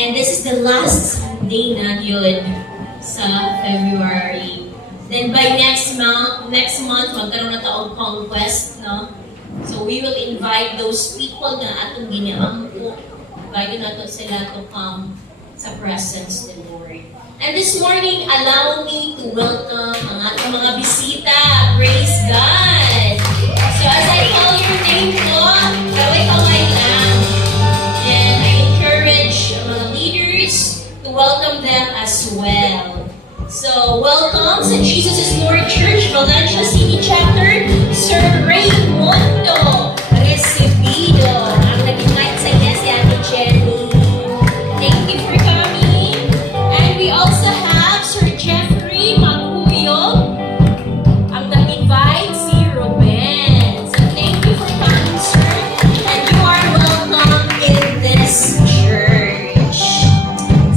And this is the last Sunday na yun sa February. Then by next month, magkaroon na taong conquest, no? So we will invite those people na atong ginaampo. Invite natin sila to come sa presence of the Lord. And this morning, allow me to welcome ang ating mga bisita. Praise God! So as I call your name po, kaway-kaway lang. And I encourage mga leaders to welcome them as well. So welcome sa Jesus is Lord Church, Valencia City Chapter, Sir Raymundo Recibido. Ang nag-invite sa inyo si Ate Jenny. Thank you for coming. And we also have Sir Jeffrey Maguyog. Ang nag-invite si Ruben. So thank you for coming, sir. And you are welcome in this church.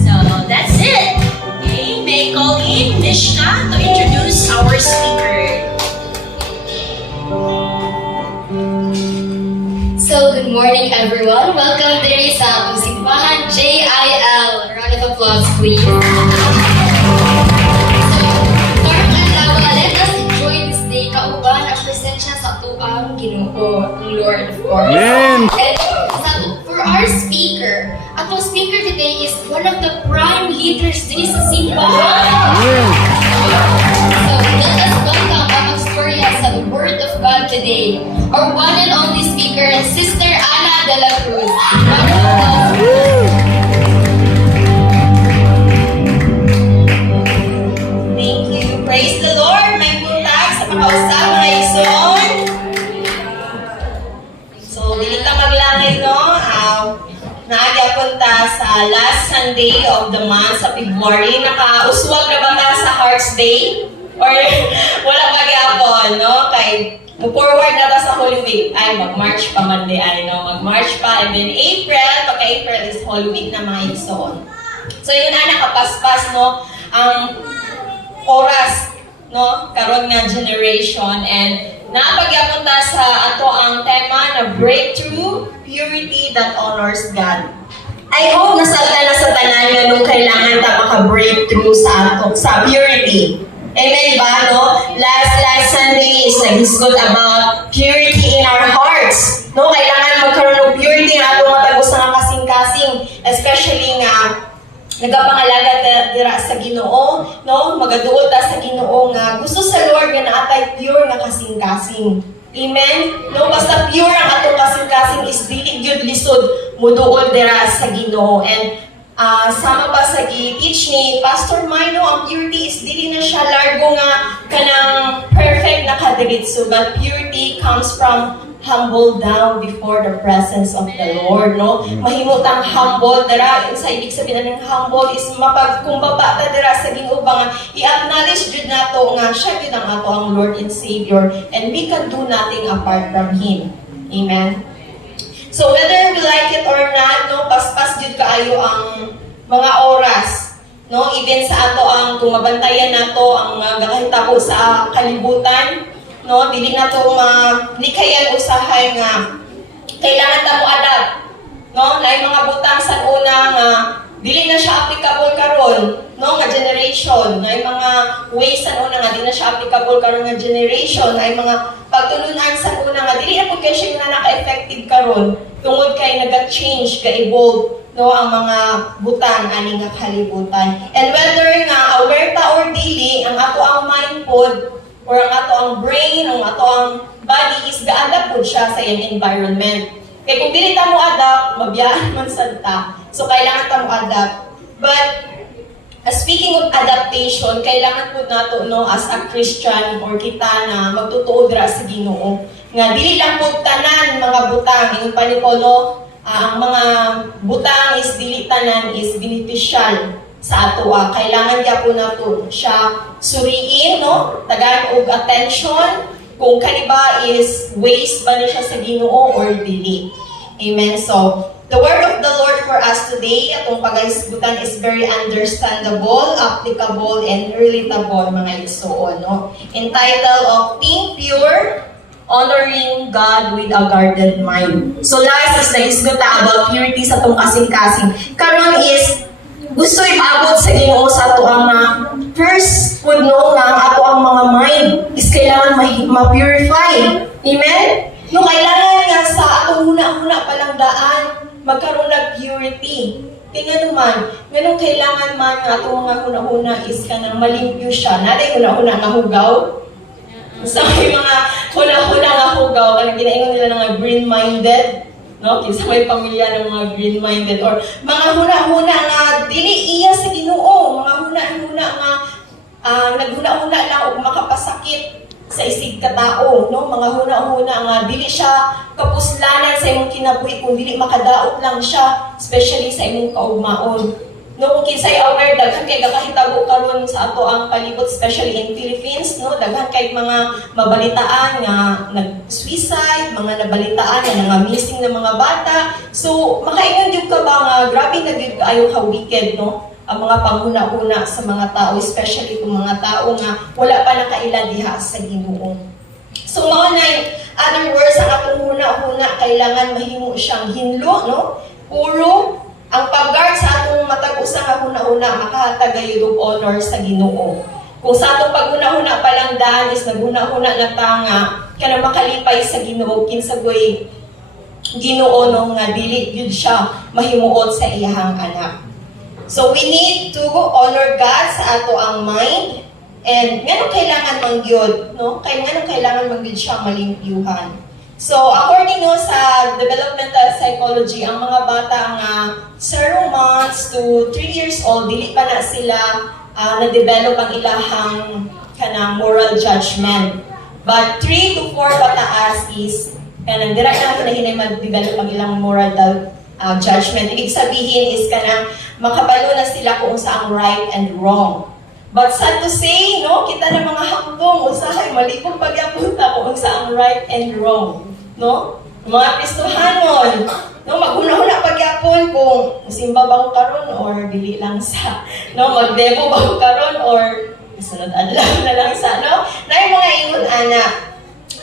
So that's it. Okay, may call in Mishka to introduce our speaker. So, good morning everyone. Welcome to sa Musikbahan JIL. A round of applause, please. So, karong adlaw, let us enjoy this day kauban ang presensya sa atuang Ginoo, Lord, of course. Amen. And for our speaker, atong speaker today is one of the prime leaders din sa simbahan. So, let us welcome ang storya sa Word of God today. Our one and only speaker, Sister Ana de la Cruz. Thank you. Praise the Lord. May buntag sa makausap mga ison. So, dito maglangit, no? Naagya punta sa last Sunday of the month sa February. Nakauswag na ba ka sa Hearts Day? Or wala pa gyapon, no? Kay forward na ta sa Holy Week. Ay, mag-March pa man di ay, no? Mag-March pa. And then April, pagka-April is Holy Week na mga ison. So, yun na nakapaspas, no? Ang oras, no? Karon nga generation. And naapagyapunta sa ato ang tema na breakthrough, purity that honors God. I hope nasalta na sa tanan nyo nung kailangan ta maka-breakthrough sa ato, sa purity. Amen ba, no? Last Sunday is nag-discuss about purity in our hearts. No? Kailangan magkaroon ng purity na ato matagos na kasing-kasing. Especially nga, nagapangalaga dira sa Ginoo, no? Magaduol ta sa Ginoo nga gusto sa Lord nga naatay pure nga kasing-kasing. Amen? No, basta pure ang atong kasing-kasing is dili gyud lisod muduol dira sa Ginoo. And sama pa sa gi-teach ni Pastor Mino, ang purity is dili na siya largo nga kanang perfect na kadiritso, but purity comes from humble down before the presence of the Lord, no? Mahimutang humble dira. Sa ibig sabihin ng humble is mapagkumbaba ta dira sa Ginoo nga i-acknowledge jud nato nga siya gyud ang ato ang Lord and Savior, and we can do nothing apart from Him. Amen. So whether we like it or not, no, paspas jud kaayo ang mga oras, no? Even sa ato ang kung mabantayan nato ang gakahitabo sa kalibutan, no, dili na to malikayan usahay nga kailangan ta mo adapt, no? Naay mga butang sa una nga dili na siya applicable karon, no, nga generation. Naay mga ways sa una nga dili na siya applicable karon nga generation. Naay mga pagtulunan sa una nga dili na pud kay siya na naka-effective karon tungod kay naga-change, ka-evolve, no, ang mga butang ani nga kalibutan. And whether nga aware ta or dili, ang ato ang mind pod or ang ato ang brain, ang ato ang body is ga-adapt po siya sa iyang environment. Kaya kung dili ta mo adapt, mabiyaan man sad ta. So kailangan ta mo adapt. But speaking of adaptation, kailangan po nato, no, as a Christian or kita na magtutuo dira sa Ginoo nga dili lang po tanan mga butang yung panipolo, ang mga butang is dili tanan is beneficial sa ato. Kailangan niya po nato siya suriin, no? Tagaan og attention kung kaniba is waste ba na siya sa Ginoo or dili. Amen. So, the word of the Lord for us today, atong pagahisgutan is very understandable, applicable, and relatable mga igsoon, no? Entitled of Being Pure, Honoring God with a Guarded Mind. So last is naisguta about purity sa tong kasing-kasing. Karon is gusto ipaabot sa Ginoo sa ato ang first would know nga ang ato ang mga mind is kailangan ma-purify. Amen? No, kailangan nga sa atong huna-huna palang daan magkaroon ng purity. Kaya naman, ganun kailangan man nga atong mga huna-huna is kanang malimpyo siya. Naday huna-huna nga hugaw. Sa may mga huna-huna nga hugaw, kanang ginaingon nila nga green-minded. No? Kinsa may pamilya ng mga green-minded or mga huna-huna nga dili iya sa Ginoo, mga huna-huna nga naghuna-huna lang og makapasakit sa isig ka tao, no? Mga huna-huna nga dili siya kapuslanan sa imong kinabuhi kung dili makadaot lang siya, especially sa imong kaugmaon. No, kung kinsay aware daghan kay kakahitabo karon sa ato ang palibot, especially in Philippines, no, daghan kay mga mabalitaan nga nag-suicide, mga nabalitaan nga missing na mga bata. So makaingon jud ka ba nga grabe na gyud kaayo ka wicked, no? Ang mga panghuna-huna sa mga tao, especially kung mga tao nga wala pa nakailan diha sa Ginoo. So mao na other words, ang atong huna-huna kailangan mahimo siyang hinlo, no? Puro ang pag-guard sa atong matag usa nga huna-huna makahatag gayud og honor sa Ginoo. Kung sa atong paghuna-huna pa lang daan is naghuna-huna na tanga kana makalipay sa Ginoo kinsagoy Ginoo no nga dili gyud siya mahimuot sa iyahang anak. So we need to honor God sa ato ang mind and ngano kailangan mangyud, no? Kay ngano kailangan mangyud siya malimpyuhan. So, according no, sa developmental psychology, ang mga bata nga 0 months to 3 years old, dili pa na sila na-develop ang ilahang kanang moral judgment. But 3 to 4 pataas is kanang dira na hinahinay mag-develop ang ilang moral judgment. Ibig sabihin is kanang makabalo na sila kung saan right and wrong. But sad to say, no, kita na mga hangdong usahay malipong pagyapunta kung saan right and wrong, no? Mga Kristohanon, no, maghuna-huna pagyapon kung simba bang karon or dili lang sa, no, magdemo bang karon or sunod adlaw na lang sa, no? Nay mga ingon ana.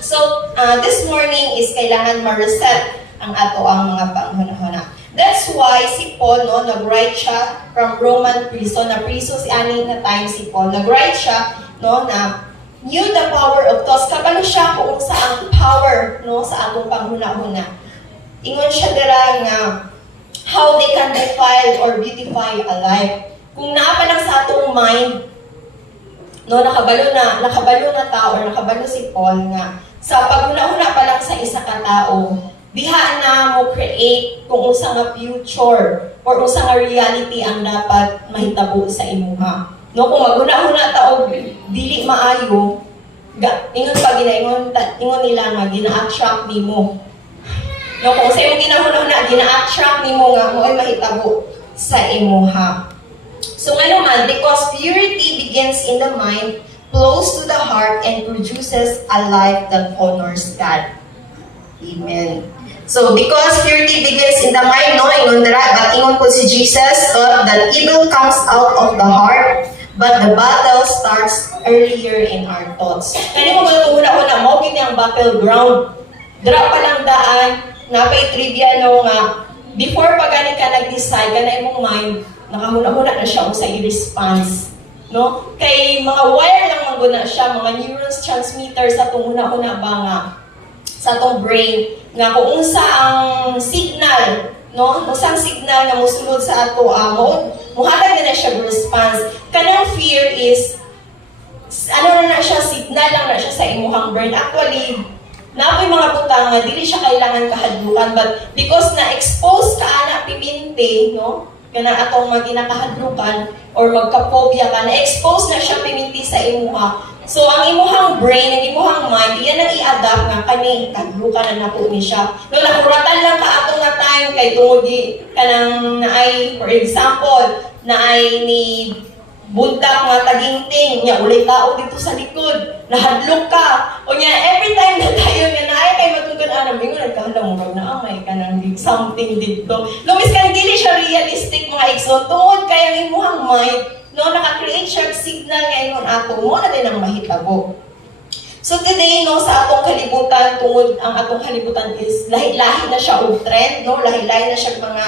So, this morning is kailangan ma-reset ang ato ang mga panghuna-huna. That's why si Paul, no, nag-write siya from Roman prison, na prison si ani na time si Paul. Nag-write siya, no, na knew the power of thoughts. Kabalo siya kung saan power, no, sa atong panghuna-huna. Ingon siya dira nga how they can defile or beautify a life. Kung naa pa lang sa atong mind, no, nakabalo na tao or nakabalo si Paul nga sa paghuna-huna pa lang sa isa ka tao, diha na mo create kung unsa nga future or unsa nga reality ang dapat mahitabo sa imuha. No, kung maghuna-huna ta og dili maayo, ingon pa ingon nila nga gina-attract nimo. No, kung sa imong ginahuna-huna gina-attract nimo nga mo'y mahitabo sa imuha. So nga naman, because purity begins in the mind, flows to the heart and produces a life that honors God. Amen. So, because purity begins in the mind, no, ingon dira, but ingon po si Jesus taught that evil comes out of the heart, but the battle starts earlier in our thoughts. Kani mo una-una mo gini ang battleground. Dira pa lang daan, napay trivia no nga before pa gani ka nag-decide kana imong mind, nakahuna-huna na siya sa i-response. No? Kay mga wire lang mangguna siya, mga neurons transmitters sa atong una-una ba nga sa atong brain nga kung unsa ang signal, no, unsa ang signal nga mosulod sa ato mohatag na siya response. Kanang fear is ano na siya, signal lang na siya sa imuhang brain. Actually napoy mga butang nga dili siya kailangan kahadlukan, but because na expose ka ana piminte, no, kana atong mga ginakahadlukan or magka-phobia ka, na expose na siya piminti sa imuha. So, ang imuhang brain, ang imuhang mind, iyan ang i-adapt nga kani, kadlukan na napo ni siya. No, nakuratan lang ka ato nga time kay tungod kanang naay, for example, naay ni buntak nga tagingting, nya ulay tao dito sa likod, nahadlok ka. O nya, every time na tayo nga naay kay matungkod anam, ingon nagkahalang murag na amay ka nang something dito. Lumis kang dili siya realistic mga igsoon, tungod kay ang imuhang mind, no, naka-create siya signal ngayon ato mo na din ang mahitabo. So today, no, sa atong kalibutan, tungod ang atong kalibutan is lahi-lahi na siya og trend, no, lahi-lahi na siya mga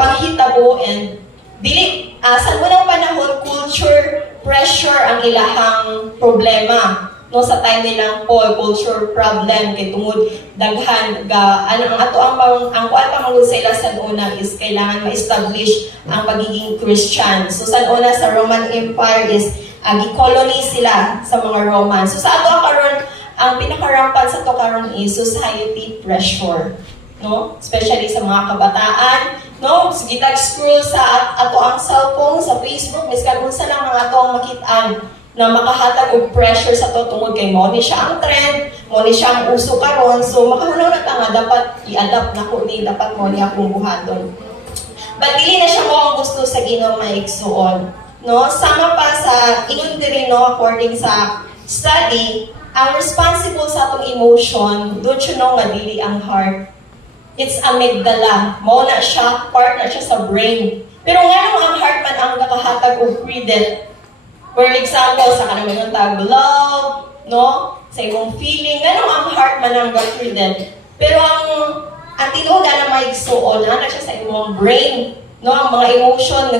panghitabo and dili sa unang panahon, culture pressure ang ilahang problema. No, sa time nilang Paul, culture problem kay tungod daghan ga ang ato ang kuan pa mangud sa ila sa una is kailangan ma-establish ang pagiging Christian. So sa una sa Roman Empire is gi-colonize sila sa mga Romans. So sa ato karon ang pinakarampan sa to karon is society pressure, no? Especially sa mga kabataan, no? Gitag scroll sa ato ang cellphone, sa Facebook, miskan unsa lang ang ato ang makit-an na makahatag og pressure sa to tungod kay mo ni siya ang trend, mo ni siya ang uso karon, so makahunaw na ta nga dapat i-adapt na ko ni dapat mo ni akong buhaton. But dili na siya mo ang gusto sa Ginoo maigsuon, no? Sama pa sa ingon diri no according sa study, ang responsible sa atong emotion, doon siya no nga dili ang heart. It's amygdala. Mo na siya, part na siya sa brain. Pero nga ang heart man ang nakahatag og credit. For example, sa kanang mga tag love, no? Sa imong feeling, ganun ang heart man ang credit. Pero ang tinuod na maigsuon, na siya sa imong brain, no? Ang mga emotion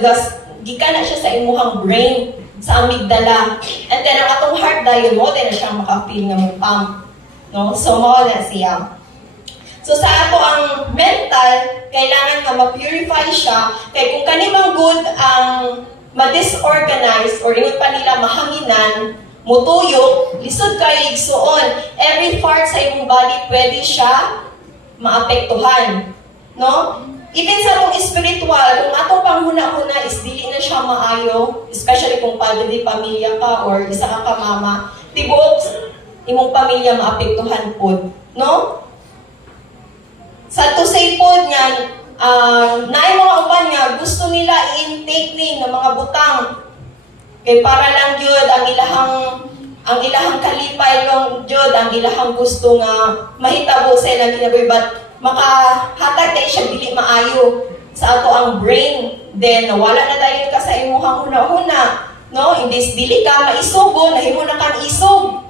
gikan na siya sa imong brain, sa amygdala. And then ang atong heart dayon mo din na siya maka-feel nga mo pump, no? So mo na siya. So sa ato ang mental, kailangan nga ma-purify siya kay kung kanimang good ang ma-disorganize or ingon pa nila mahanginan, mutuyok, lisod kayo igsuon. Every part sa imong body pwede siya maapektuhan, no? Even sa atong spiritual, kung atong panghuna-huna is dili na siya maayo, especially kung padre pamilya ka or isa ka mama, tibuok imong pamilya maapektuhan pod, no? Sa to say pod nga, naay mga uban nga gusto nila i-intake ni ng mga butang kay para lang gyud ang ilahang kalipay long gyud ang ilahang gusto nga mahitabo sa ilang kinabuhi, but makahatag na siya dili maayo sa ato ang brain, then nawala na dayon ka sa imuhang huna-huna, no? Imbis dili ka maisugo, nahimo na kang isog.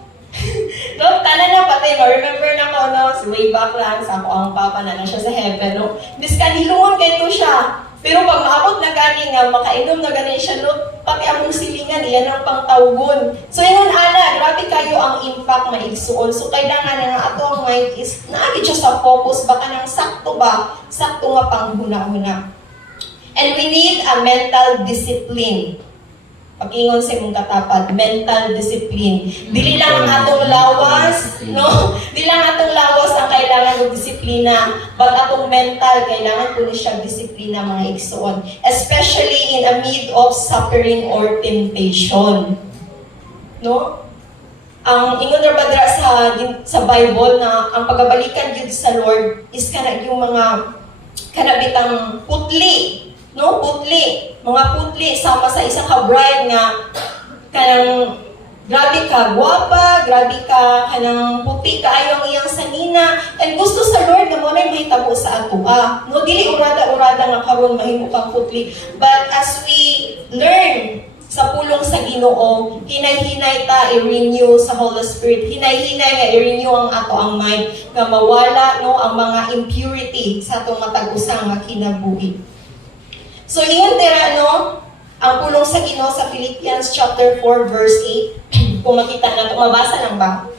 No, tanan na pati, no? Remember na ko, no? Way back lang, sa ako ang papa na siya sa heaven, no? Biskan hilungon kay to siya. Pero pag maabot na gani nga, makainom na gani siya, no? Pati among silingan, iyan ang pangtawgon. So, yun, ana, grabe kayo ang impact maigsuon. So, kailangan na nga ato ang mind is, naagit siya sa focus, baka nang sakto ba? Sakto nga panghuna-huna. And we need a mental discipline. Pag-ingon sa imong katapat, mental discipline. Dili lang ang atong lawas, no? Dili lang atong lawas ang kailangan ng disiplina, but atong mental, kailangan po siya disiplina mga igsoon. Especially in a mid of suffering or temptation. No? Ang ingon ra badra sa Bible na ang pagabalikan gyud sa Lord is kana yung mga kanabitang putli, no? Putli. Mga putli sama sa isang ka-bride nga kanang grabe ka gwapa, grabe ka kanang puti kaayo ang iyang sanina, and gusto sa Lord na mo na mahitabo sa ato. No, dili urada-urada nga karon mahimo kang putli. But as we learn sa pulong sa Ginoo, hinay-hinay ta i-renew sa Holy Spirit. Hinay-hinay nga i-renew ang ato ang mind nga mawala no ang mga impurity sa atong matag-usang nga kinabuhi. So, ingon tira, no, ang pulong sa Ginoo sa Philippians chapter 4, verse 8. Kung makita na ito, mabasa lang ba?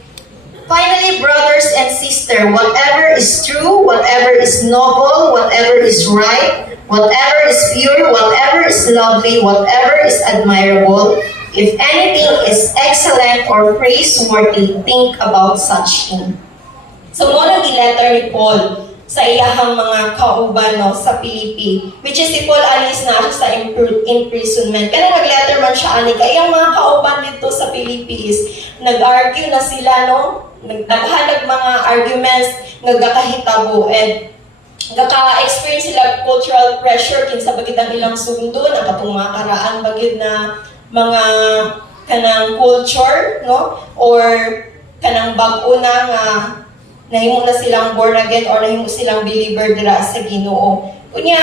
Finally, brothers and sisters, whatever is true, whatever is noble, whatever is right, whatever is pure, whatever is lovely, whatever is admirable, if anything is excellent or praiseworthy, think about such things. So, muna letter ni Paul sa iyahang mga kauban no, sa Pilipi, which is si Paul alis na siya sa imprisonment. Kaya nag-letter man siya ani, kaya yung mga kauban dito sa Pilipi is nag-argue na sila, no? Naghanag mga arguments, nagkakahitabo, and nagka-experience sila cultural pressure kinsa bagid ang ilang sundo, na katong mga karaan bagid na mga kanang culture, no? Or kanang bag-o na nga nahimo na silang born again or nahimo silang believer dira sa Ginoo. Unya,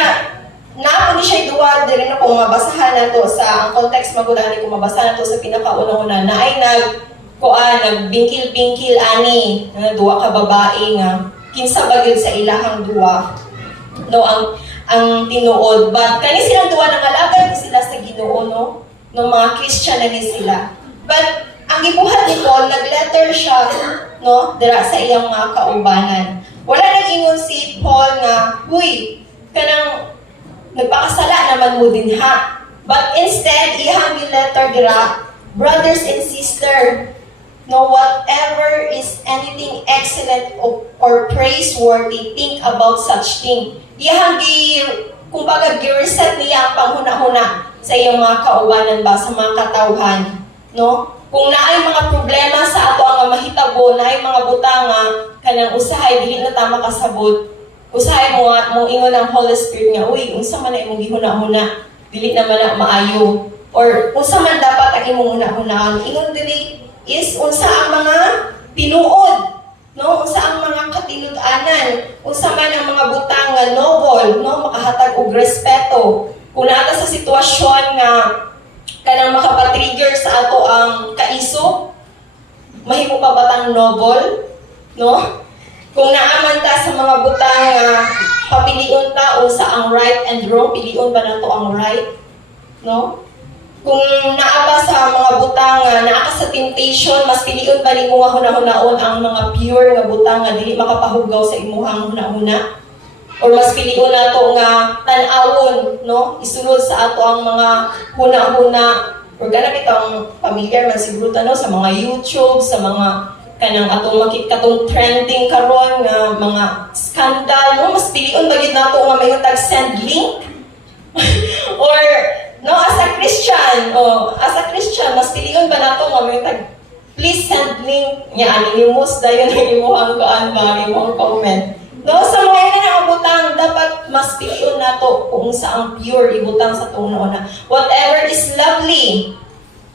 napo ni siya duwa diri na kung mabasahan nato sa ang context magulani kung mabasahan nato sa pinakauna-una na ay nagbingkil-bingkil ani nga duwa ka babae nga kinsa bagid sa ilahang duwa no ang tinuod, but kani silang duwa nangalagad sila sa Ginoo Ginoo, no? No mga Christian na sila. But ang gibuhat ni Paul, nag-letter siya, no, dira sa iyang mga kaubanan. Wala nag-ingon si Paul nga, huy, kanang nagpakasala naman mo din ha. But instead, iyang letter dira, brothers and sisters, no, whatever is anything excellent or praiseworthy, think about such thing. Iyang kumbaga, gi-reset niya ang panghuna-huna sa iyong mga kaubanan ba, sa mga katawhan, no? Kung naay mga problema sa ato ang mahitabo, naay mga butanga, kanang usahay, dili na tama kasabot, usahay mo nga, mong ingon ang Holy Spirit nga, uy, unsa man na imong gihuna-huna, dili naman na maayo. Or, unsa man dapat ang imong huna-hunaan. Ingon dili is, unsa ang mga tinuod, no? Unsa ang mga katinud-anan, unsa man ang mga butang nga noble, no? Makahatag og respeto. Kung naata sa sitwasyon nga kanang makapatrigger sa ato ang kaiso, mahimo pa batang noble, no? Kung naaman ta sa mga butang nga papilion ta unsa ang right and wrong, pilion ba nato ang right, no? Kung naaba sa mga butang nga naa ka sa temptation, mas pilion ba nimo nga hunahunahon ang mga pure nga butang nga dili makapahugaw sa imuhang hunahuna? Or mas pilion nato nga tan-awon, no? Isulod sa ato ang mga huna-huna. Or ganap itong familiar man siguro no? Sa mga YouTube, sa mga kanang atong makikatong trending karon nga mga scandal, no? Mas pilion ba gid nato nga may tag-send link? Or no, as a Christian, mas pilion ba nato nga may tag please send link nya ani nimos dayon ang imong kuan ba imong comment. No, sa mga ina nga butang, dapat mas pilion nato kung saang pure ibutang sa tong una. Whatever is lovely,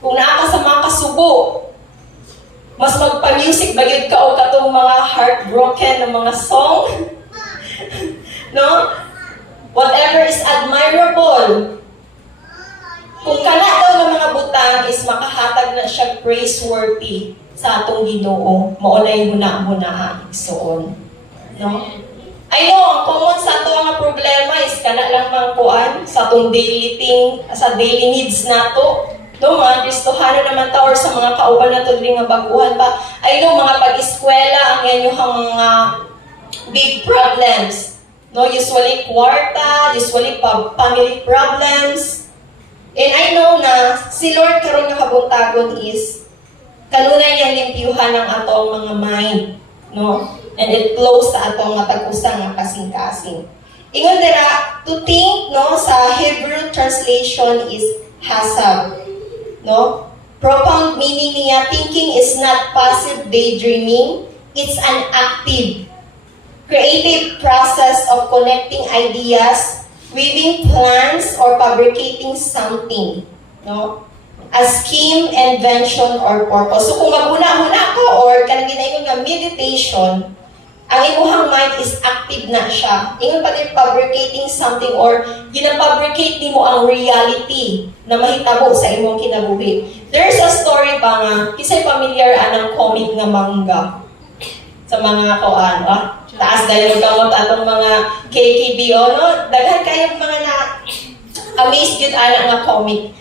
kung naa ka sa mga kasubo, mas magpa-music ba yun ka o katong mga heartbroken na mga song? No? Whatever is admirable, kung kana daw ng mga butang is makahatag na siya praiseworthy sa atong Ginoo, maunay huna-hunahan igsoon. No? I know, ang common sa ato nga problema is kana lang mangkuan sa atong daily thing, sa daily needs nato. No, mga Kristohano naman ta or sa mga kauban nato diri nga baguhan pa. I know, mga pag-eskwela ang inyong mga big problems. No, usually kwarta, usually family problems. And I know na si Lord karon nga kabuntagon is kanunay niyang limpyuhan ang atong mga mind, no? And it flows sa atong matag-usa nga kasing-kasing. Ingon dira, to think, no, sa Hebrew translation is hasab, no? Profound meaning niya, thinking is not passive daydreaming, it's an active, creative process of connecting ideas, weaving plans, or fabricating something, no? A scheme, invention, or purpose. So kung maghuna-huna ko or kanang ginaingon nga meditation, ang imuhang mind is active na siya. Ingon pa din fabricating something or ginafabricate nimo ang reality na mahitabo sa imong kinabuhi. There's a story pa nga, kisay familiar anang comic nga manga sa mga koan, taas dahil kamot atong mga KKBO, no? Daghan kayong mga na amazed yun nga comic.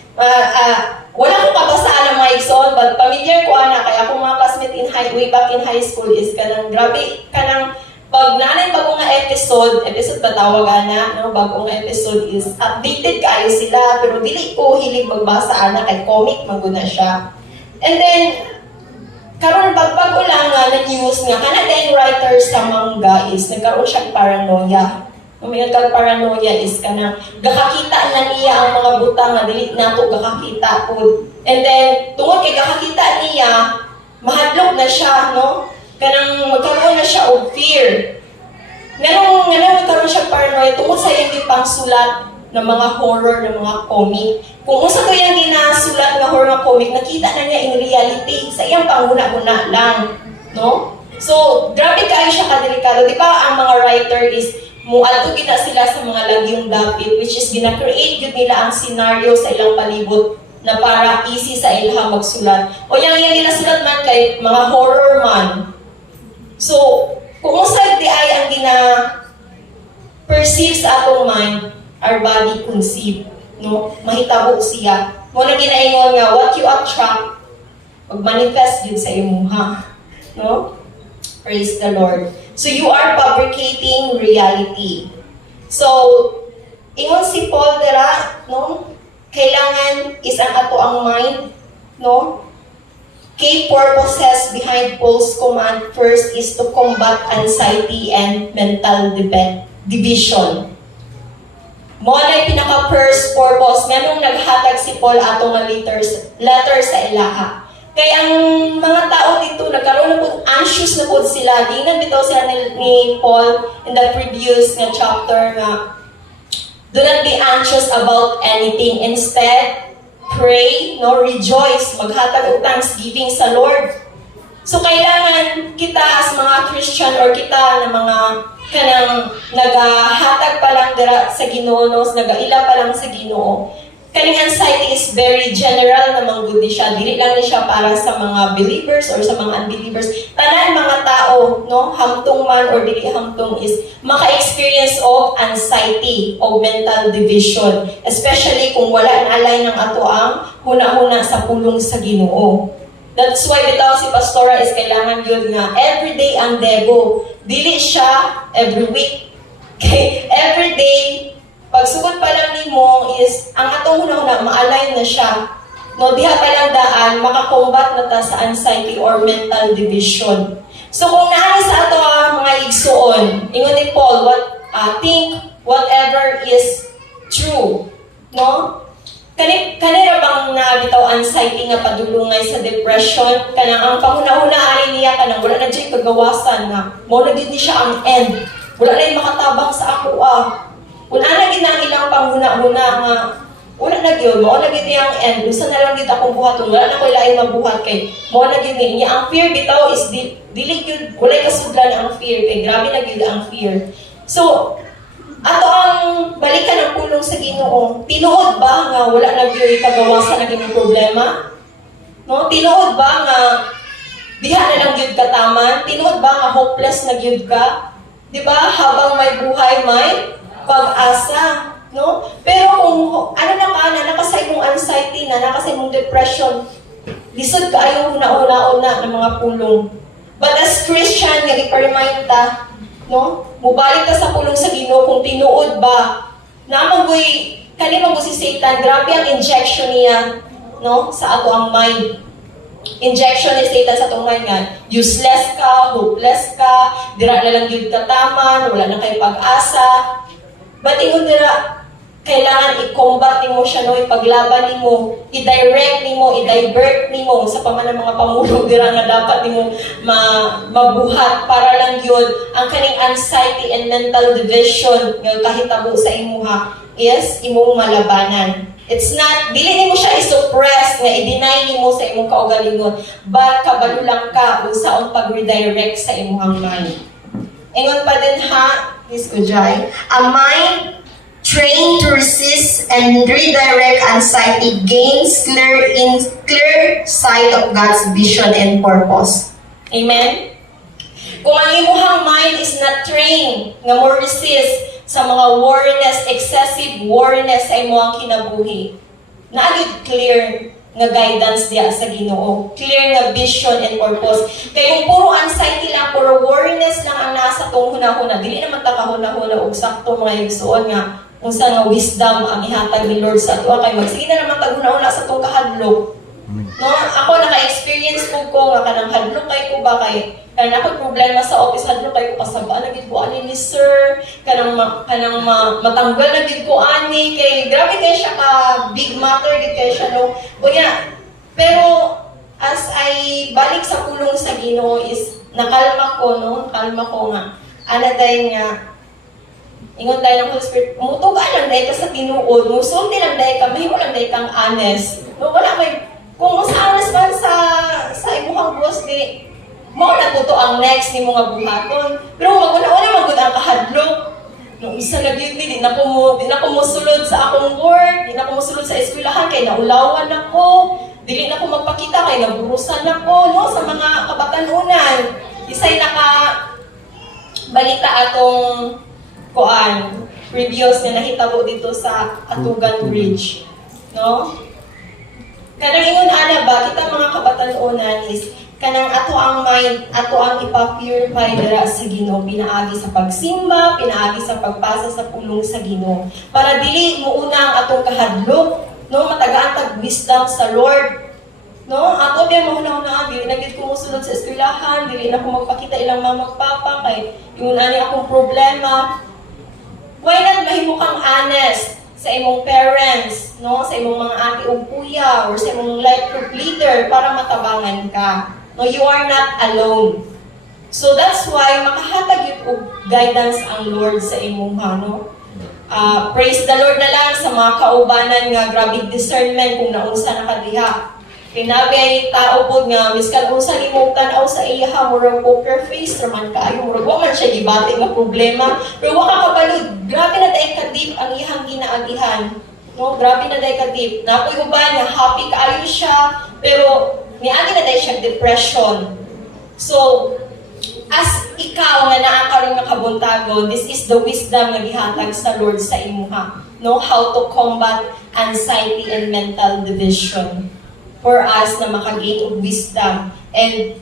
Wala ko kabasaan ng mga igsoon, but familiar ko kaya akong mga classmate in way back in high school is kanang grabe, kanang pag nanay bagong nga episode ba tawag no? Bagong nga episode is updated kayo sila, pero dili ko hilig magbasa kay comic maguna siya. And then, karon pagbago lang nga na news nga, kanang writer sa manga is nagkaroon siyang paranoia. Umiyak kang paranoia is kanang gakakita na niya ang mga butang nga dili nato gakakita pud. And then tungod kay gakakita niya, mahadlok na siya, no? Kanang magkaroon na siya og fear. Nganong magkaroon siya paranoia tungod sa iyang pangsulat ng mga horror ng mga comic. Kung unsa to yang ginasulat nga horror nga comic, nakita na niya in reality sa iyang panguna-una lang, no? So, grabe kayo siya kadelikado. Di ba ang mga writer is muadto gina sila sa mga lagyong dapit, which is gina-create yun nila ang scenario sa ilang palibot na para easy sa ilang magsulat. O yung ginasulat man kay mga horror man. So, kung usag di ay ang gina-perceive sa atong mind, our body conceive, no? Mahitabo siya. mo na ginaingon nga what you attract mag-manifest yun sa imuha. No? Praise the Lord. So you are fabricating reality. So, ingon si Paul dira, no? Kailangan is ang ato ang mind, no? Key purposes behind Paul's command first is to combat anxiety and mental division. Mo na pinaka-first purpose nganong naghatag si Paul ato nga letter sa ilaha. Kaya ang mga tao dito nagkaroon na po anxious na po sila. Gingan bitaw sila ni Paul in the previous nga chapter nga do not be anxious about anything. Instead, pray, no, rejoice, maghatag og thanksgiving sa Lord. So kailangan kita as mga Christian or kita na mga kanang nagahatag pa lang dira sa Ginoo, no, nagaila pa lang sa Ginoo. Kaning anxiety is very general naman good siya. Dili lang ni siya para sa mga believers or sa mga unbelievers. Tanan mga tao, no, hamtong man or dili hamtong is maka-experience of anxiety o mental division, especially kung wala na alay ng ato ang huna-huna sa pulong sa Ginoo. That's why bitaw si pastora is kailangan yun nga everyday ang debo. Dili siya every week. Okay, every day pagsugod pa lang nimo is ang atong huna-huna maalay na siya. No, diha pa lang daan makakombat na ta sa anxiety or mental division. So kung naay sa ato ang mga igsuon, ingon ni Paul, think whatever is true, no? Kanira bang nabitaw anxiety nga padulungay sa depression? Kanang ang panghuna-huna ani niya kanang wala na jay kagawasan na mo na gid ni siya ang end. Wala na yung makatabang sa ako Kung ana gid ang ilang panghuna-huna nga wala na gyud mo na gid ang end. Usa na lang gid akong buhaton. Wala na ko lain mabuhat kay mo na gid niya. Ang fear bitaw is dili gyud walay kasudlan ang fear kay grabe na gyud ang fear. So ato ang balikan ang pulong sa Ginoo. Tinuod ba nga wala na gyud kagawasan na gyud problema? No, tinuod ba nga diha na lang gyud kataman? Tinuod ba nga hopeless na gyud ka? Di ba? Habang may buhay, may pag-asa. No? Pero kung ano na ka na, nakasay mong anxiety na, nakasay mong depression, lisod ka ayaw una-una ng mga pulong. But as Christian, nag-remind ta, no? Mubalik ta sa pulong sa Ginoo kung tinuod ba, namagoy, kanimang si Satan, grabe ang injection niya, no? Sa ato ang mind. Injection ni Satan sa atong mind nga, useless ka, hopeless ka, dira na lang yun kataman, wala na kayo pag-asa. But ingon dira, kailangan i-combat nimo siya, no? Ipaglaban nimo, i-direct nimo, i-divert nimo sa pamanang mga pamulong dira nga dapat nimo mabuhat para lang yun ang kaning anxiety and mental division nga kahitabo sa imuha is imong malabanan. It's not, dili nimo siya i-suppress nga i-deny nimo sa imong kaugalingon, but kabalo lang ka kung saong pag-redirect sa imong mind. Ingon pa din ha, Miss Kujay, a mind trained to resist and redirect anxiety gains clear sight of God's vision and purpose. Amen? Kung ang imuhang mind is not trained nga mo resist sa mga worriness, excessive worriness sa imuhang kinabuhi, naagid clear nga guidance diya sa Ginoo. Clear nga vision and purpose. Kaya kung puro anxiety lang, puro worriness lang ang nasa tong huna-huna, dili naman ta kahuna-huna og sakto mga igsuon nga kung sa nga wisdom ang ihatag ni Lord sa ato kay magsige na naman tag-huna-huna sa tong kahadlok. No, ako naka-experience ko nga kanang hadlok kay ko ba kay kanang ako problema sa office hadlok kay ko kasaba na gid ko ani ni sir kanang matanggal na gid ko ani kay grabe kay siya ka big matter gid kay siya no. Unya pero as I balik sa pulong sa Ginoo is nakalma ko no, kalma ko nga ana day nga ingon tayo ng Holy Spirit, umutuga lang dahil ka sa tinuod, musulti lang dahil ka, mahimo lang dahil kang honest. No, wala may, kung mas honest man sa imuhang boss, di, mo natuto ang next ni mga buhaton. Pero maguna-una magud ang kahadlok. Nung isa na yun, di na ko musulod sa akong work, di na ko musulod sa eskwelahan, kay naulawan ako, dili na ko magpakita, kay naburusan ako, no, sa mga kabatanunan. Isa'y balita atong reviews na nakitabo dito sa Atugan Bridge. No? Kanang ingon ana ba kita mga kabatan-onan is kanang ato ang mind, ato ang ipa-purify dira sa Ginoo, pinaagi sa pagsimba, pinaagi sa pagpasa sa pulong sa Ginoo. Para dili mo una ang atong kahadlok, no, matagaan tag wisdom sa Lord. No, ako din mahuna-una, dili na gid ko musulod sa eskwelahan, dili na ko magpakita ilang mga magpapa kay ingon ani akong problema. Why not mahimo kang honest sa imong parents, no, sa imong mga ate o kuya or sa imong life group leader para matabangan ka. No, you are not alone. So that's why makahatag yun og guidance ang Lord sa imong no? Praise the Lord na lang sa mga kaubanan nga grabe discernment kung naunsa na kadiha. Pinabay tao po nga miskan unsa nimo tan-aw sa iya murag poker face raman kaayo murag wa man siya gibati nga problema pero wa ka kabalud grabe na dai ka deep ang iyang ginaagihan, no, grabe na dai ka deep napoy uban nga happy kaayo siya pero niagi na dahil siya depression. So, as ikaw nga naa karon nga kabuntagon, this is the wisdom nga gihatag sa Lord sa imuha. No, how to combat anxiety and mental division for us na makagain og wisdom. And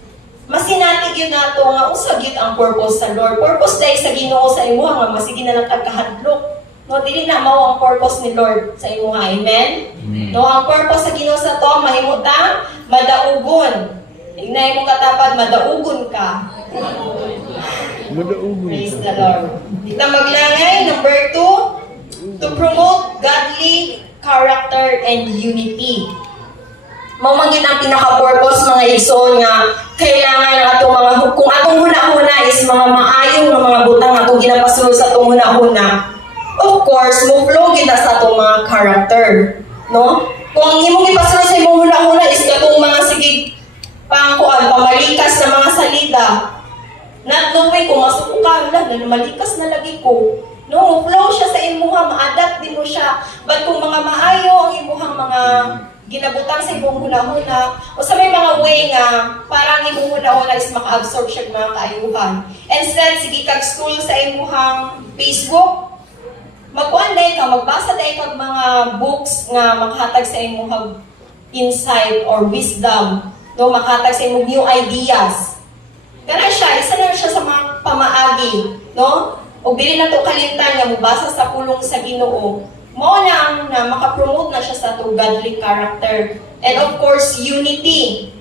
masinatig yun nato nga usa gyud ang purpose sa Lord. Purpose dahil sa Ginoo sa imuha nga masige na lang tagkahadlok. No, dili na mao ang purpose ni Lord sa imuha. Amen? Amen. No, ang purpose sa Ginoo sa to mahimutang madaugon. Ignay mo katapad, madaugon ka. Madaugon. Praise the Lord. Kita maglangay, number 2, to promote godly character and unity. Mamangin ang pinaka-purpose mga igsoon nga kailangan atong mga kung atong huna-huna is mga maayong na mga butang atong ginapasulod sa atong huna-huna. Of course, mo-flow kita sa atong mga character, no? Kung ang imong ipasulod sa imong huna-huna is katong mga sige pamalikas na mga salida. Not knowing kung masuko ka, malikas na lagi ko. No, mo-flow siya sa imuha, ma-adapt din mo siya. But kung mga maayo ang imuhang mga ginabutang sa imong huna-huna, o sa may mga way nga, parang imong huna-huna is maka-absorb siya mga kaayuhan. Instead, sige kag-school sa imuhang Facebook, magkuhan dahil ka, magbasa dahil kag mga books nga makahatag sa imuhang insight or wisdom, no, makahatag sa imong new ideas. Ganun siya, isa na siya sa mga pamaagi, no? O dili na to kalimtan nga mubasa sa pulong sa Ginoo. Mo na makapromote na siya sa to godly character. And of course, unity.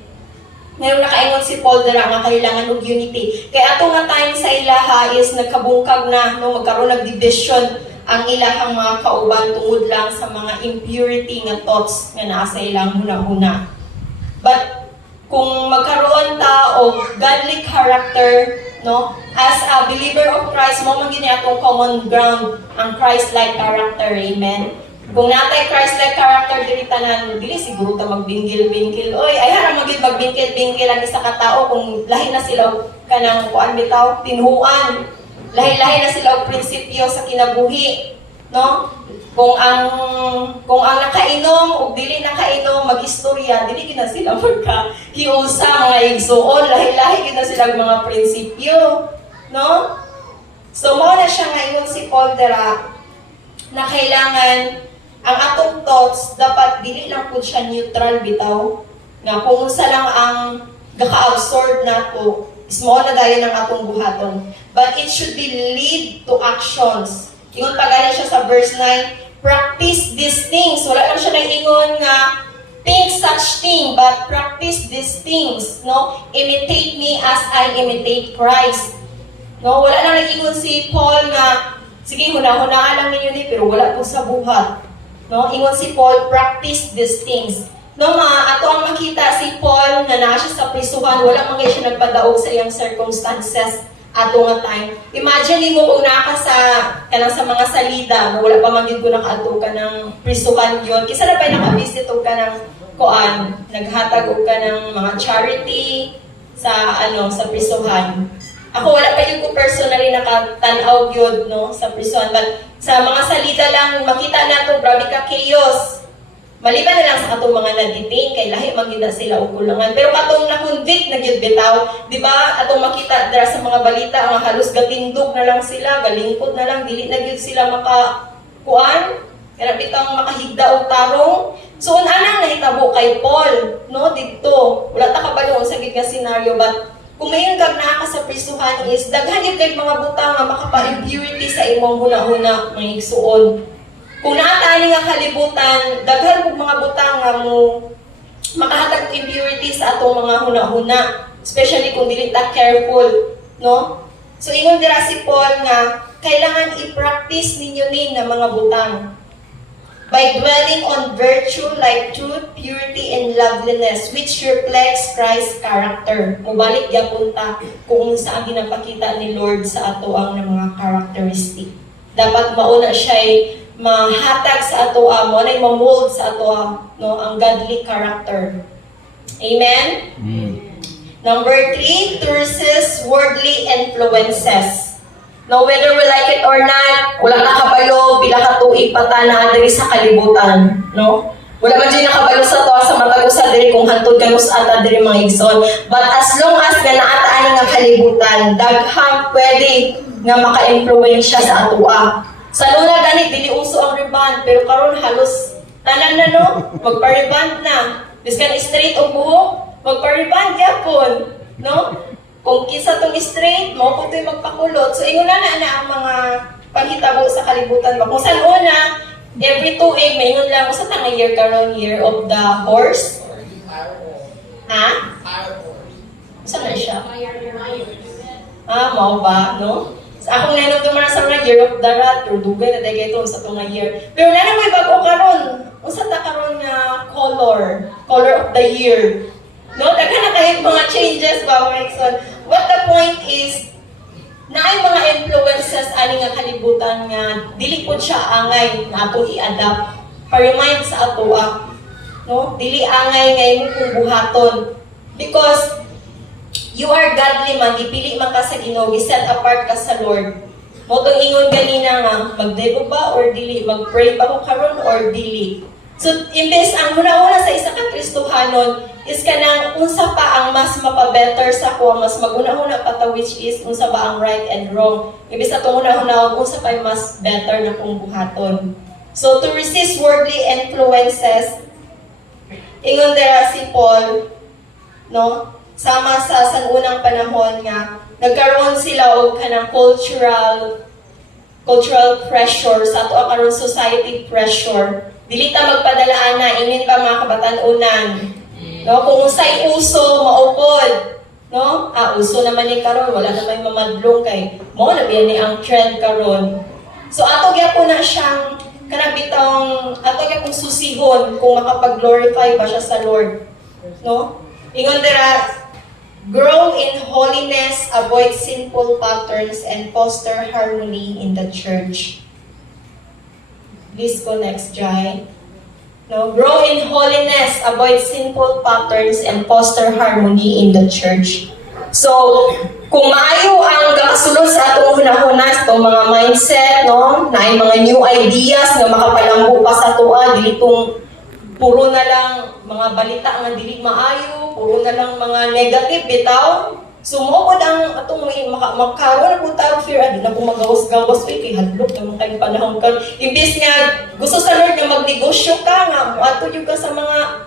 Ngayon nakaingon si Paul dira nga kailangan og unity. Kaya ato nga time sa ilaha is nagkabungkag na, no, magkaroon ng division ang ilahang mga kauban tungod lang sa mga impurity nga thoughts nga naa sa ilang huna-huna. But kung magkaroon ta og godly character, no, as a believer of Christ, mo man gini atong common ground ang Christ-like character, amen. Kung natay Christ-like character diri tanan, dili siguro ta magbingkil-bingkil. Oy, ay hara magid magbingkil-bingkil ang isa ka tawo kung lahi na sila kanang kuan bitaw tinhuan. Lahi-lahi na sila og prinsipyo sa kinabuhi, no? Kung ang nakainom o dili nakainom magistorya, dili gina sila magkahiusa mga igsuon, lahi-lahi gina sila mga prinsipyo, no? So mo na siya ngayon si Paul dira na kailangan ang atong thoughts dapat dili lang pud siya neutral bitaw. Nga kung unsa lang ang gaka-absorb nato, is mo na dayon ang atong buhaton. But it should be lead to actions. Ingon pa gali siya sa verse 9, practice these things. Wala lang siya nag-ingon nga, think such thing, but practice these things. No? Imitate me as I imitate Christ. No? Wala lang nag-ingon si Paul nga, sige, huna-hunaan lang ninyo ni, pero wala po sa buhat. No? Ingon si Paul, practice these things. No, ato ang makita si Paul na naa siya sa prisuhan, wala man siya nagpadaog sa iyang circumstances ato nga time. Imagine mo kung naka sa mga salida, no, wala pa man gyud ko nakaadto ka ng prisuhan yon. Kisa na pa naka-visit og ka ng kuan, naghatag og ka ng mga charity sa sa prisuhan. Ako wala pa yung ko personally nakatan-aw gyud no sa prisuhan, but sa mga salida lang makita nato grabe ka chaos. Maliban na lang sa atong mga na-detain, kay lahi magida sila o kulangan. Pero katong na-convict na gyud bitaw, di ba? Atong makita dira sa mga balita, ang halos gatindog na lang sila, galingkod na lang, dili na gyud sila makakuan, kaya bitaw makahigda og tarong. So, anang nahitabo kay Paul, no, dito. Wala ta kabalo sa gid nga senaryo, but kung mayon kag naa ka sa prisuhan is daghan gyud kay mga butang nga makapa-impurity sa imong huna-huna mga igsuon. Kung naa ta ani nga kalibutan, daghan kog mga butang nga mo makahatag og impurity sa atong mga huna-huna, especially kung dili ta careful, no? So ingon dira si Paul nga kailangan i-practice ninyo ni nga mga butang by dwelling on virtue like truth, purity, and loveliness, which reflects Christ's character. Mubalik gyapon ta kung saan ginapakita ni Lord sa ato ang mga characteristic. Dapat mauna siya'y mahatag sa ato mo na ma-mold sa ato no, ang godly character. Amen? Number 3, to resist worldly influences. Now, whether we like it or not, wala na kabalo, pila ka tuig pata na diri sa kalibutan, no? Wala man dyan nakabalo sa to sa matagusa diri kung hantod kanus ata diri mga igsoon. But as long as nga naataani nga kalibutan, daghang pwede nga maka-impluwensya sa atua. Sa luna gani dili uso ang reband, pero karon halos tanan na no, magpa-reband na. Biskan straight o buhok, magpa-reband gyapon, no? Kung kisa tong straight, mo kung ito'y magpakulot. So, ingon na ang mga panghitabo sa kalibutan ba. Kung saan una, every tuig, may ingon lang, sa tanga year karon year of the horse? Ha? Saan na siya? Mao ba, no? Sa akong nainong dumara sa mga year of the rat, or dugay na dahil ito sa tunga year. Pero na may bago karon. Unsa ta karon nga color of the year. No, daghan na kahit mga changes ba, mga igsoon. What the point is, naay mga influences ani nga kalibutan nga dili pod siya angay na atong i-adapt. Pa-remind sa atoa, no? Dili angay nga imo kung buhaton. Because you are godly man, ipili man ka sa Ginoo, set apart ka sa Lord. Mo tong ingon ganina nga magdebo ba or dili, mag-pray ba ko karon or dili. So, imbes ang una-una sa isa ka Kristohanon is kanang unsa pa ang mas mapabetter sa ko, mas maguna-una pa ta, which is unsa ba ang right and wrong. Imbes atong una-una unsa pa yung mas better na kung buhaton. So, to resist worldly influences, ingon dira si Paul, no? Sama sa unang panahon nga nagkaroon sila og kanang cultural pressure sa ato karon society pressure. Dili ta magpadalaan na inin pa mga kabatan-unan. No, kung unsay uso maupod, no? Uso naman ni karon, wala naman mamadlong kay mo na biyan ni ang trend karon. So ato gyapon na siyang kanang bitong ato gyapon susihon kung makapag-glorify ba siya sa Lord. No? Ingon dira, grow in holiness, avoid sinful patterns, and foster harmony in the church. Please go next, Jai. No, grow in holiness, avoid sinful patterns, and foster harmony in the church. So, kung maayo ang gakasulod sa atong hunahuna, itong mga mindset, no, na ay mga new ideas nga makapalambo pa sa tuwa, dili itong puro na lang mga balita nga dili maayo, puro na lang mga negative, bitaw. Sumukod ang atong may makaroon na po tayo here, di na po magawas-gawas, kay hadlok naman kayo panahon ka. Imbis nga, gusto sa Lord nga magnegosyo ka nga, ato yung ka sa mga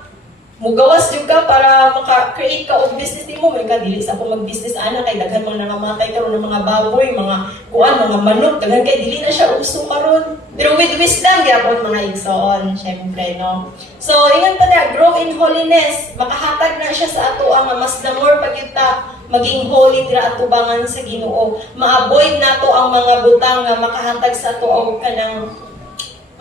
mugawas yung ka para maka-create ka og business mo, may kadili sa akong mag-business ana kay daghan mga nangamatay karon ng mga baboy, mga kuan, mga manok, daghan kay dili na siya uso karon. Pero with wisdom gyapon mga igsoon, syempre no. So ingon pa na, grow in holiness, makahatag na siya sa ato ang mas the more pagita maging holy dira atubangan sa Ginoo. Ma-avoid nato ang mga butang nga makahatag sa ato og kanang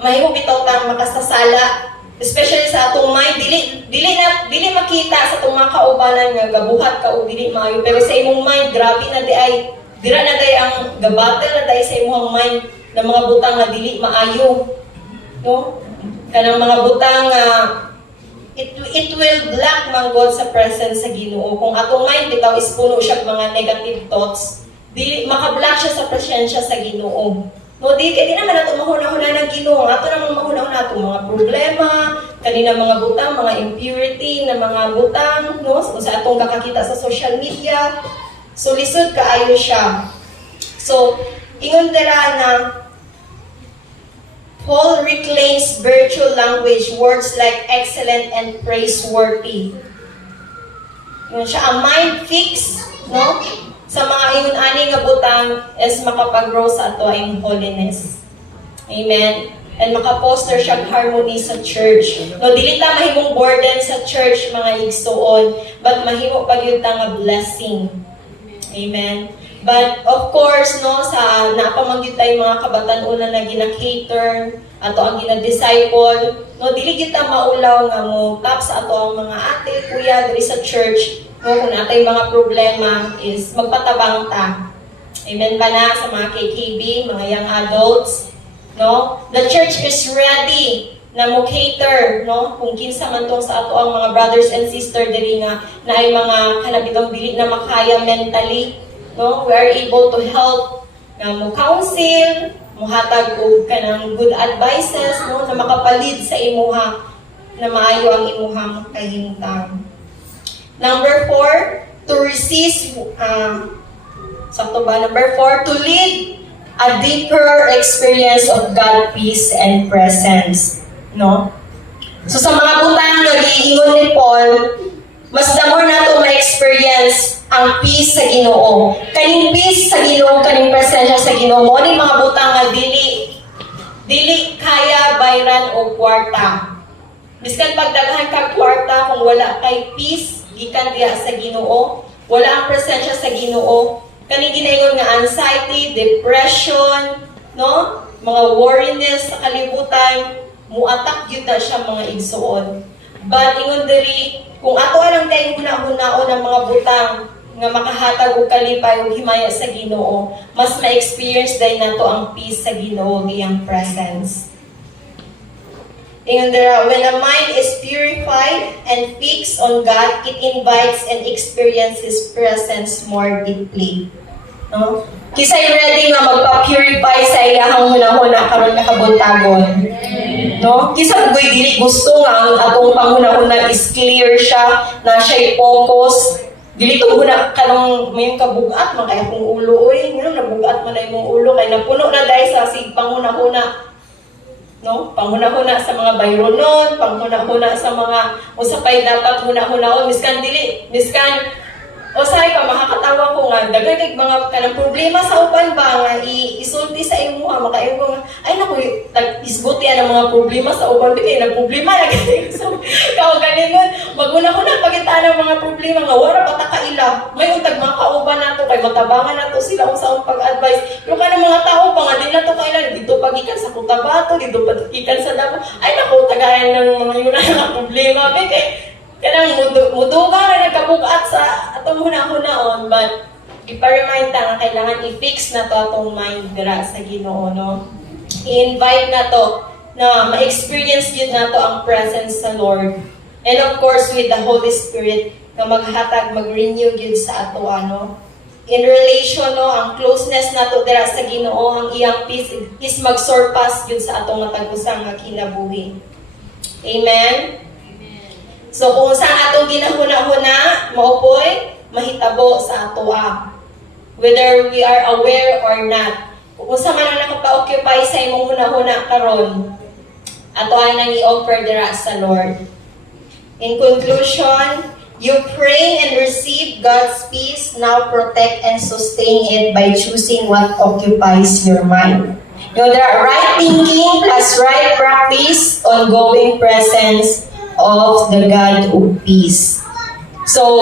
mahimo bitaw tang makasasala. Especially sa atong mind, dili makita sa atong mga kaubanan nga gabuhat ka o dili maayo, pero sa imong mind grabe na di ay dira na day ang gabatel na day sa imong mind ng mga butang nga dili maayo, no? Kanang mga butang nga it will block man God sa presence sa Ginoo. Kung atong mind bitaw is puno siya mga negative thoughts, dili maka-block siya sa presensya sa Ginoo. No, di naman nato mahuna-huna ng Ginoo. Ato namang mahuna-huna ato mga problema, kanina mga butang, mga impurity na mga butang, no? Kung sa atong kakakita sa social media. So lisod kaayo siya. So ingon dira na Paul reclaims virtual language, words like excellent and praiseworthy. Yun siya, ang mind fix, no? Sa mga iyon-ani nga butang is makapag-grow sa ato ang holiness. Amen? And makaposter siya harmony sa church. No, dili ta mahimong burden sa church, mga igsuon, but mahimo pag yun ta nga blessing. Amen? But of course, no, sa napamanggit tayo mga kabatan-una na gina-cater, ato ang gina-disciple, no, dili kita maulaw nga mo tap sa ato ang mga ate, kuya, diri sa church, no, kung natay mga problema is magpatabang ta. Amen ba na sa mga KKB, mga young adults? No? The church is ready na mo cater, no? Kung kinsa man tong sa ato ang mga brothers and sisters diri nga na ay mga kanabitong dili na makaya mentally, no? We are able to help na mo counsel, mo hatag og kanang good advices, no, na makapalid sa imuha na maayo ang imuhang kahimtang. Number 4, to resist sakto ba? Number 4, to lead a deeper experience of God, peace, and presence. No? So sa mga butang nag-iingon ni Paul, mas damo na ito ma-experience ang peace sa Ginoo. Kaning peace sa Ginoo, kaning presensya sa Ginoo, mo ni mga butang nga dili kaya bayran o kwarta. Biskan pagdaghan kag kwarta kung wala kay peace gikan diha sa Ginoo, wala ang presensya sa Ginoo, kaning ginaingon nga anxiety, depression, no? Mga worriness sa kalibutan, muatak gyud na siya mga igsuon. But ingon diri, kung ato lang tay huna-hunaon ang mga butang nga makahatag og kalipay ug himaya sa Ginoo, mas ma-experience day nato ang peace sa Ginoo iyang presence. Ingon dira, when a mind is purified and fixed on God, it invites and experiences presence more deeply. No? Kisay ready nga magpa-purify sa iyahang huna-huna karon nakabuntagon. No? Kisa bugoy dili gusto nga ang atong panghuna-huna is clear siya, na siya focus. Dili to huna kanang may kabugat man kay akong ulo oy, ngano nabugat man na imong ulo kay napuno na dahil sa sig panghuna-huna. No? Panghuna-huna sa mga bayronon, panghuna-huna sa mga usapay dapat huna-hunaon, miskan dili, miskan usay pa makakatawa ko nga daghan kay mga kanang problema sa uban ba nga isulti sa imuha makaingon nga ay naku isguti ang mga problema sa uban kay nag problema na kay so kao ganingon maguna-una pagitaan ang mga problema nga wala pa ta kaila may untag mga kauban nato kay matabangan nato sila unsa ang pag-advise pero kanang mga tao pa nga di nato kaila dito pagikan sa Cotabato dito pagikan sa Davao ay naku tagayan ng mga yun na problema kay kanang muduga na nagkabugat sa atong huna-hunaon, but ipa-remind ta nga kailangan i-fix na to atong mind dira sa Ginoo, no? I-invite na to na ma-experience yun na to ang presence sa Lord. And of course, with the Holy Spirit, na maghatag, mag-renew yun sa ato, ano? In relation, no, ang closeness na to dira sa Ginoo, ang iyang peace is mag-surpass yun sa atong matag-usang nga kinabuhi. Amen? So kung saan atong ginahuna-huna, maupoy, mahitabo sa atoa. Whether we are aware or not. Kung saan man nakapa-occupy sa imong huna-huna karon, ato ay nang i-offer dira sa Lord. In conclusion, you pray and receive God's peace, now protect and sustain it by choosing what occupies your mind. You know, there are right thinking plus right practice, ongoing presence of the God of peace. So,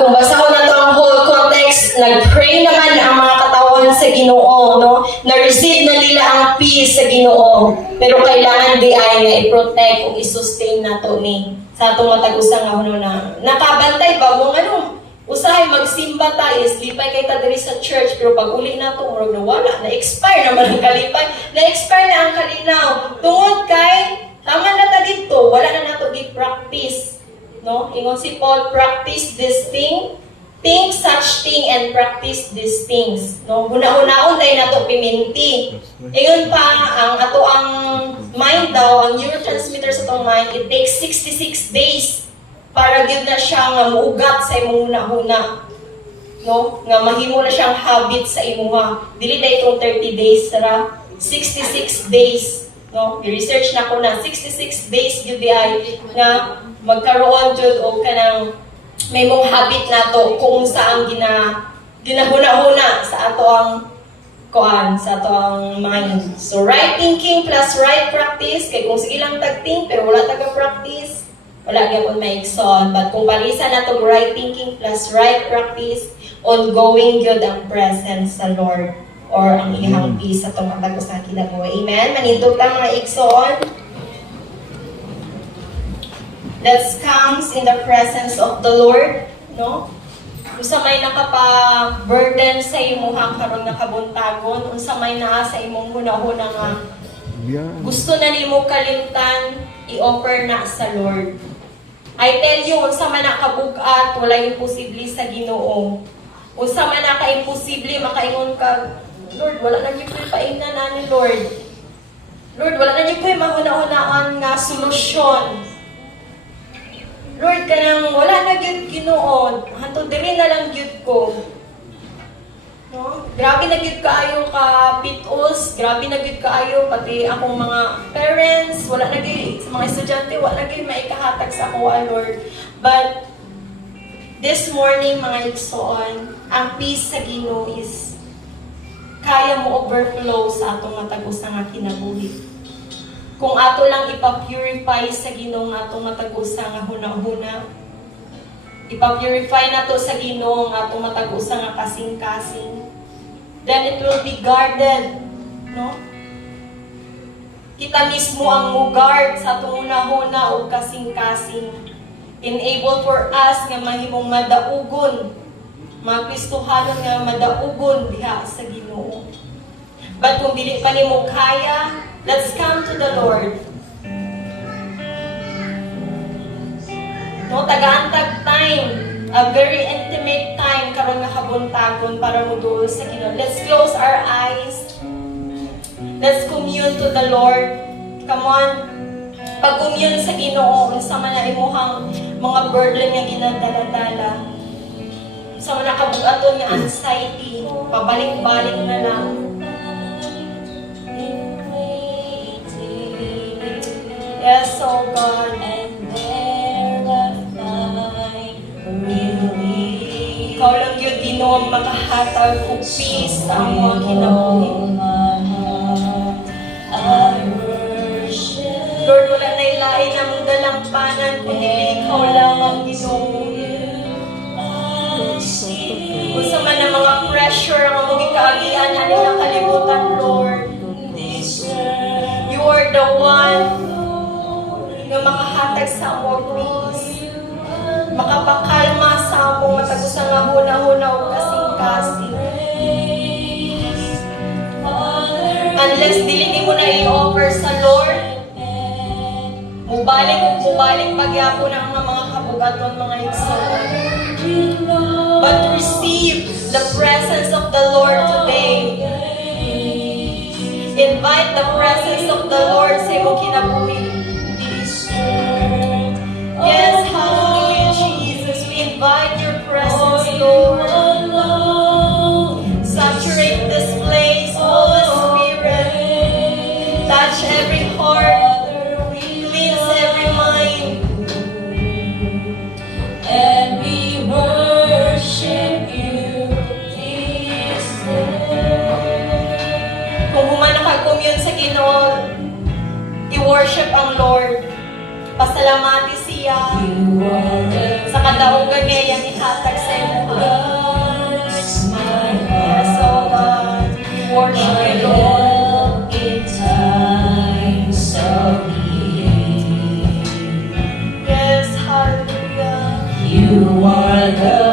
kung basahon na ito ang whole context, nag-pray naman ang mga katawan sa Ginoo, no? Na-receive na nila ang peace sa Ginoo. Pero kailangan di ay na i-protect o i-sustain na ito ni sa itong matag-usang na nakabantay ba mo anong usahay magsimba tayo, lipay kay ta diri sa church, pero pag uli na ito, murag na wala, na-expire naman ang kalipay, na-expire na ang kalinaw. Tungod kay tama na ta dito, wala na nato gi-practice. No? Ingon si Paul, practice this thing, think such thing, and practice these things. No? Huna-hunaon tayo nato piminti. Ingon pa, ang ato ang mind daw, ang neurotransmitters sa itong mind, it takes 66 days para gyud na siya nga muugat sa imong huna-huna. no, nga mahimo na siyang habit sa imuha. Dili na itong 30 days, sara 66 days. No, i-research na ko na 66 days yun di ay nga magkaroon jud og kanang may mong habit nato kung saan ginahuna-huna sa ato ang sa ato ang mind. So right thinking plus right practice kay kung sige lang tag-think pero wala taga-practice, wala gyapon maigsoon. But kung parisa na to right thinking plus right practice, ongoing gyud ang presence sa Lord or ang iyang peace sa itong matagos na kinabuhi. Amen? Manindog ang mga igsoon. That comes in the presence of the Lord. No? Unsa may nakapa-burden sa imuhang karon nakabuntagon, unsa may naa sa imong hunahuna nga gusto na nimo kalimtan, i-offer na sa Lord. I tell you, unsa man nakabug-at, wala imposible sa Ginoo. Unsa man naka-imposible, makaingon ka, Lord, wala na niyo ko'y paingnan na ni Lord. Lord, wala na niyo ko'y mahuna-hunaan nga solusyon. Lord, kanang wala na gyud Ginoo, hanto diri na lang gyud ko. No? Grabe na gyud kaayo ka pitos, grabe na gyud kaayo pati akong mga parents, wala na gyud sa mga estudyante, wala na gyud maikahatag sa ako, Lord. But this morning, mga igsoon, ang peace sa Ginoo is kaya mo overflow sa atong matagos nga kinabuhi. Kung ato lang ipapurify sa Ginoo nga atong matag-usa nga huna-huna, ipapurify nato sa Ginoo nga atong matag-usa nga kasing-kasing, then it will be guarded, no? Kita mismo ang mugard sa atong huna-huna o kasing-kasing. Enable for us nga mahimong madaugon, mga Kristohanon nga madaugon diha sa Ginoo. But kung dili pa nimo kaya, let's come to the Lord. No, tagaantag time, a very intimate time karon nga habuntagon para moduol sa Ginoo. Let's close our eyes. Let's commune to the Lord. Come on. Pag-commune sa Ginoo, unsa man na imuhang mga burden nga ginadala-dala. Sa mga nakabug-aton nga anxiety, pabalik-balik na lang. Yes, oh God. And there I find relief. Ikaw lang yun, Ginoo, ang makahatag o peace sa mga kinabuhi. Lord, wala na ilain na mong dalampanan, kundi ikaw lang ang Ginoo. Kung sa man ang mga pressure, ang mga kaagian, ano yung kalimutan, Lord. You are the one nga makahatag sa among peace, makapakalma sa among matagos nga huna-huna o kasing-kasing. Unless dili mo na i-offer sa Lord, mubalik pagyapon ang mga kabugaton, mga igsoon. But receive the presence of the Lord today. Invite the presence of the Lord sa imong kinabuhi. Yes, hallelujah, Jesus. We invite your presence, Lord. Saturate this place, Holy Spirit. Touch every heart. Cleanse every mind. And we worship you this day. Kung humana ka commune sa Ginoo, i-worship ang Lord. Pasalamati siya sa kadaugan niya yang ihatag sa iyo. Yes, oh God, we worship you, Lord. In times of need. Yes, hallelujah. You are the